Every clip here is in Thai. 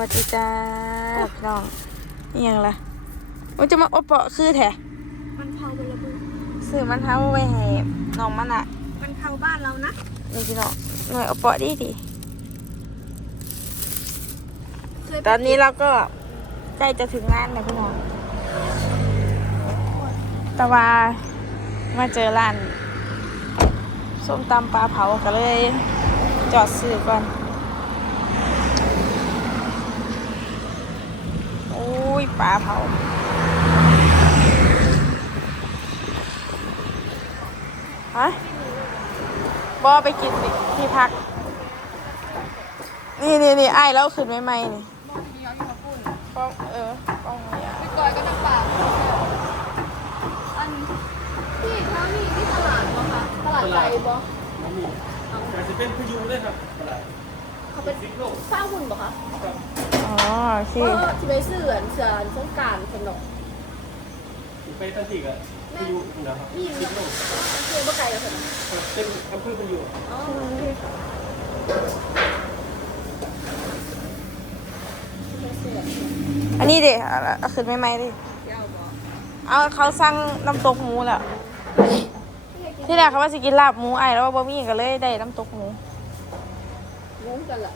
วัสดีจ้าพี่น้องนี่ยังล่ะว่าจะมาอบเปาะคือแท้มันเผาบนระเบิดซื้อมันเท้าไว้ให้น้องมันอะ มันเผาบ้านเรานะนี่พี่น้องหน่วยอบเปาะดีดีเคยตอนนี้เราก็ใกล้จะถึงงานแล้วพี่น้องแต่ว่ามาเจอร้านส้มตำปลาเผาก็เลย จอดซื้อก่อนโอ้ ยปลาเผาฮะบอไปกินสิที่พัก นี่นี่นี่ไอ้ายแล้วขึ้นไม่ไหมนี่ป้องเออป้องเนี่ยไปก่อยก็น้ำเปล่าอันที่เท้านี่ที่ตลาดบ่คะตลาดไทยบ่แต่จะเป็นพยุงเลยครับตลาดเขาเป็นสร้างหุ่นบ่คะ อ๋อโอเค ก็ที่ไปซื้ออันเสืออันสงกรารขนมไปตั้งที่กับพยุงนะครับนี่เนี่ยคือบ่ไกลกับขนมเป็นอำเภอพยุงอ๋ออันนี้เด็เอาเอาขึ้นไม่ไหมดิเดี๋ยวบ่เอาเขาสั่งน้ำตกหมูแหละที่แรกเขาว่าสิกินลาบหมูไอ้ายแล้วว่าบ่มีก็เลยได้น้ำตกหมู งงกันละ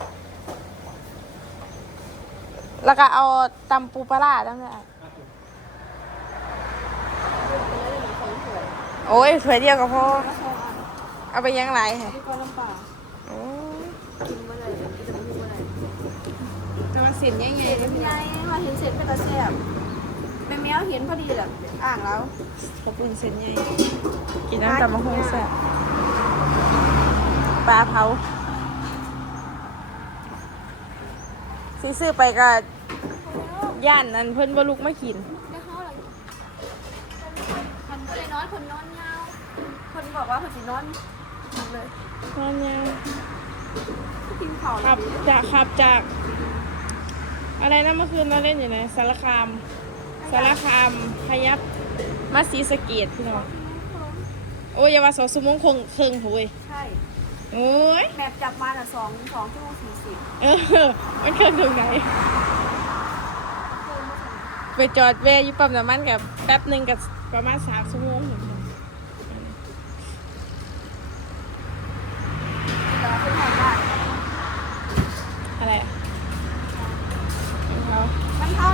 แล้วก็เอาตำปูปลาร้าตั้งแต่โอ้ยถ้วยเดียวก็พอเอาไปยังไรแฮะที่ก่อยน้ำเปล่าโอ้ยกินเมื่อไหร่กินจะไม่รู้เมื่อไหร่แต่ว่าสินยังไงเห็นไงมาเห็นเสร็จเป็นตาแซ่บแม่แมวเห็นพอดีแบบอ่างแล้วขอบคุณเส้นใหญ่กินน้ำตำมะฮงแซ่บปลาเผา ซื้อซื้อไปก็ย่านนั้นเพิ่นบ่ลุกมากินได้เขาอะไรคนเคยนอนคนนอนยาวคนบอกว่าคนสินอนหมดเลยนอนยังกินเผาขับจากขับจาก อะไรนะเมื่อคืนเราเล่นอยู่ไหนสารคามสารคามพยักมาสีสะเกตพี่น้องโอ้ยอย่าว่าสองสมงคงเคิงโหยใช่ โอ้ยแบบจับมาอะสองสองชั่วโมงสี่สิบเออ มันเคิงตรงไหน ไปจอดแวะอยู่ปั๊มน้ำมันกับแป๊บหนึ่งกับประมาณสามชั่วโมงหนึ่งแล้วเป็นหอยบ้านอะไรอะของเขามันเท่า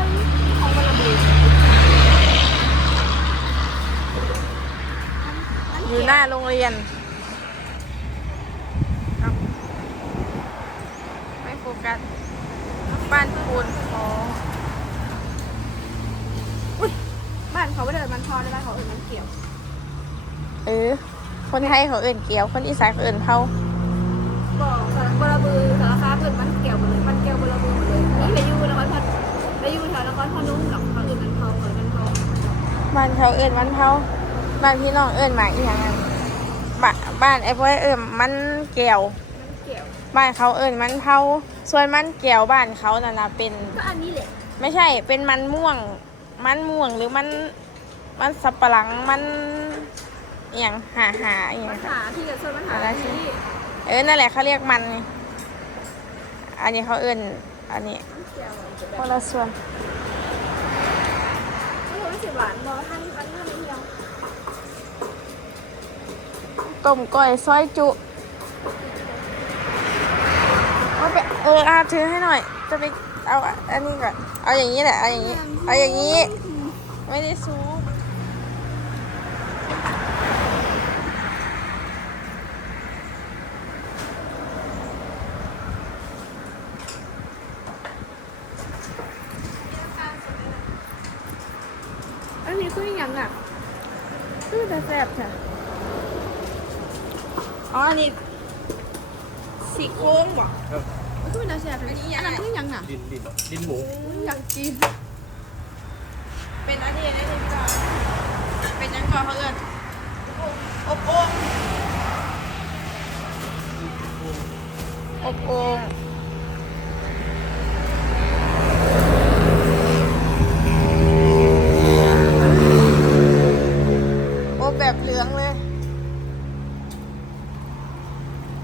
ของบรบืออยู่หน้าโรงเรียนเอาไม่โฟกัสบ้านปูนอ๋อ บ้านเขาไม่เดินมันทอได้บ้านเขาเออมันเกี่ยวเออ คนไทยเขาเอื่นเกี่ยว คนอีสานเขาเอื่นเผาบอกบรบือสารคามเกิดมันเกี่ยวหมดเลย มันเกี่ยวบรบือหมดเลยนี่ไปอยู่นครพนมไปอยู่แถวนครพนมกับเขาอื่นมันเผาเขามันเผาบ้านเขาเอื่นมันเผาบ้านพี่น้องเอื่นหมาอีหยังนั้นบ้านบ้านไอ้พวกเอื่นมันแก้วมันเกี่ยว บ้านเขาเอื่นมันเผาส่วนมันแก้วบ้านเขาน่ะนะเป็น ก็อันนี้แหละ ไม่ใช่ เป็นมันม่วง มันม่วงหรือมัน มันสับปะหลังมันอหย่างหาหาอหย่างปัญค่ะหาที่เกิดส่วนปัญหาที่เออนั่นแหละเขาเรียกมันไงอันนี้เขาเอื่นอันนี้เกี่ยวคนละส่วนไม่รู้ว่าสิบหวานบอกท่านอันนี้ไม่เที่ยวต้มก้อยซอยจุเอาไปเอออาถือให้หน่อย จะไปเอาอันนี้ก่อนเอาอย่างนี้แหละเอาอย่างนี้ เอาอย่างนี้ ไม่ได้ซู ปอันนี้คือยังอะคือแต่แซ่บค่ะอ๋ออันนี้สีโค้งบ่ครับคือเป็นอาเซียนอันนี้ยังคือยังอะดินดินดินหมูอยากกินเป็นอันนี้ได้เลยจ้ะเป็นยังก่อนเขาเอินอบโอ่งอบโอ่งอบแบบเหลืองเลย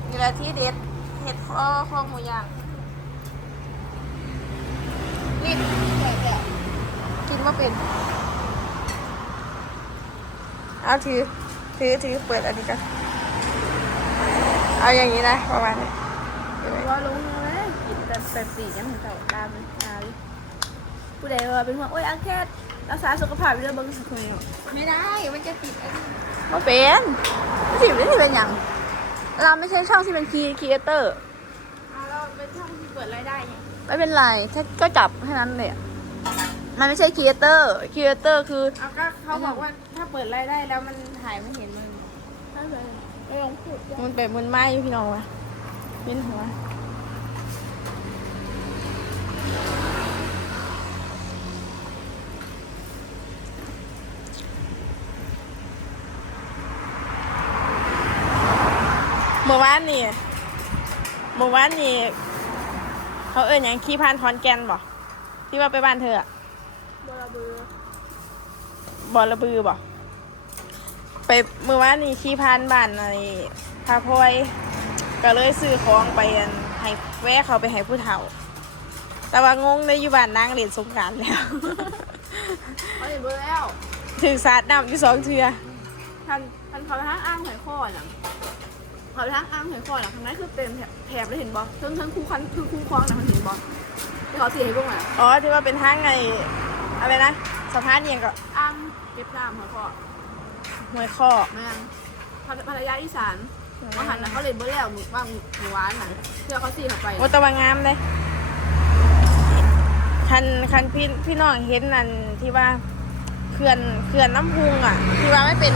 นี่แหละที่เด็ด เห็ดข้อข้อหมูย่าง ว่า เป็นเอาถือ ถือถือเปิดอันนี้กันเอาอย่างนี้นะประมาณนี้เห็นไหมว่าลงเลยกินแต่แต่สียังถึงเต่าตามตาเลยผู้ใดว่าเป็นห่วงโอ้ยอังแคทรักษาสุขภาพเรื่องเบิ้งสุขภาพไม่ได้ มันจะติดอันนี้มาเป็นไม่ติดไม่ติดเป็นอย่างเราไม่ใช่ช่องที่เป็นคีครีเอเตอร์เราเป็นช่องที่เปิดรายได้ไงไม่เป็นไรถ้าก็จับแค่นั้นเลยอะ มันไม่ใช่ครีเอเตอร์ครีเอเตอร์คือ เอาก็เขาบอกว่าถ้าเปิดรายได้แล้วมันถ่ายไม่เห็นมึงไม่ลองพูดมันเป็นมันไหม้อยู่พี่น้องวะเป็นหัวเมื่อวานนี่เมื่อวานนี่เขาเอ่ยอย่างขี้พานทอนแกนบ่ที่ว่าไปบ้านเธออะบลาเบือบ อระบือบ่ไปเมื่อวานนี่ขี้พานบ้านในพาพลอยก็เลยซื้อของไปอันให้แวะเขาไปให้ผู้เฒ่า แต่ว่างงได้อยู่บ้านนางเล่นสงกรารแล้วเขาเห็นเบอร์แล้วถึงสาดน้ำอยู่สองเทือท่านท่านเขาไปทางอ้างหอยข้อน่ะเขาไปทางอ้างหอยข้อน่ะทางนั้นคือเต็มแถบแถบเลยเห็นบ่ทั้งทั้งคู่คันคือคู่คล้องน่ะมันเห็นบ่ที่เขาเสียให้พวกมันอะอ๋อที่ว่าเป็นทางไงอะไรนะสะพานเอียงก็ อ้าง เก็บน้ำหอยข้อห้วยข้อแม่งภรรยาอีสานมาหันนะเขาเลยเบอร์แล้วหมู่บ้างหมู่ว้านน่ะเพื่อเขาสีเข้าไปโอตะวันงามเลยคันคันพี่พี่น้องเห็นนั่นที่ว่าเขื่อนเขื่อนน้ำพุงอะ ที่ว่าไม่เป็น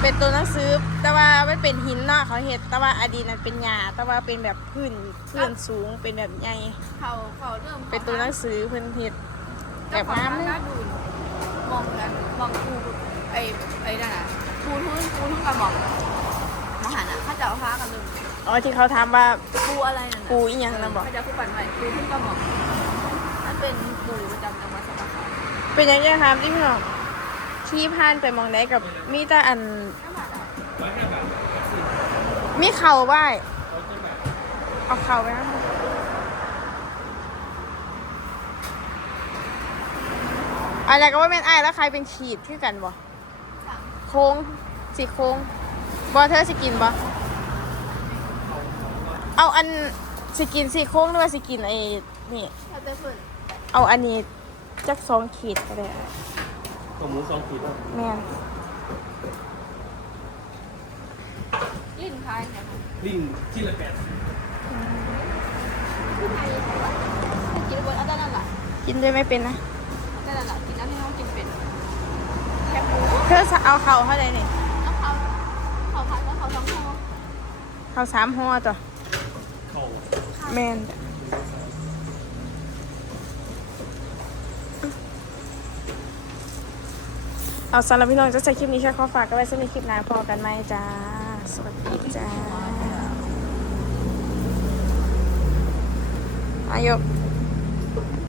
เป็นตัวหนังสือ แต่ว่าไม่เป็นหินเนาะเขาเห็ดแต่ว่าอดีตนั้นเป็นหญ้าแต่ว่าเป็นแบบพื้นพื้นสูงเป็นแบบใหญ่เขาเขาเริ่มเป็นตัวหนังสือเพิ่นเห็ดแบบงามเลยน่าดู มองกันมองคูไอ้ไอ้นั่นน่ะคูทุ่นคูทุ่นกับหมอกมองหันอะเขาจะเอาพากันเลยอ๋อที่เขาถามว่าปูอะไรนั่นน่ะปูอีหยังนะบอกเขาจะคู่ปั่นไว้ปูทุ่นกับหมอกนั่นเป็นปูประจำจังหวัดสระบุรีเป็นหยังไงครับที่พี่น้องที่ผ่านไปมองได้กับมีแต่อันร้อยห้าบาทมีเข่าไหว้ร้อยต้นบาทเอาเข่าไปนะ อะไรก็ว่าเป็นไอ้ายแล้วใครเป็นขีดที่กันบ่โค้งสีโค้งบอเธอสิกินบ่เอาอันสิกินสีโค้งหรือว่าสิกินไอ้นี่ถ้าจะเปิดเอาอันนี้จักสองขีดก็ได้ตัวหมูสองขีดแล้วแม่นลิ้นคล้ายเนี่ยค่ะลิงที่ละแปดลิ้นคล้ายกินบนเอาแต่นั่นแหละกินด้วยไม่เป็นนะ แต่นั่นแหละกินน้ำที่เขากินเป็นแคบหมู เธอเอาเข่าเท่าไหร่นี่น้ำเขาเขาพัดแล้วเขาท้องคอเข่าสามห่อจ้ะเข่าแม่นจ้ะเอาสำหรับพี่น้องจะใช้คลิปนี้แค่ขอฝากก็ไว้สำหรับคลิปหน้าพอกันไหมจ้า สวัสดีจ้าอายก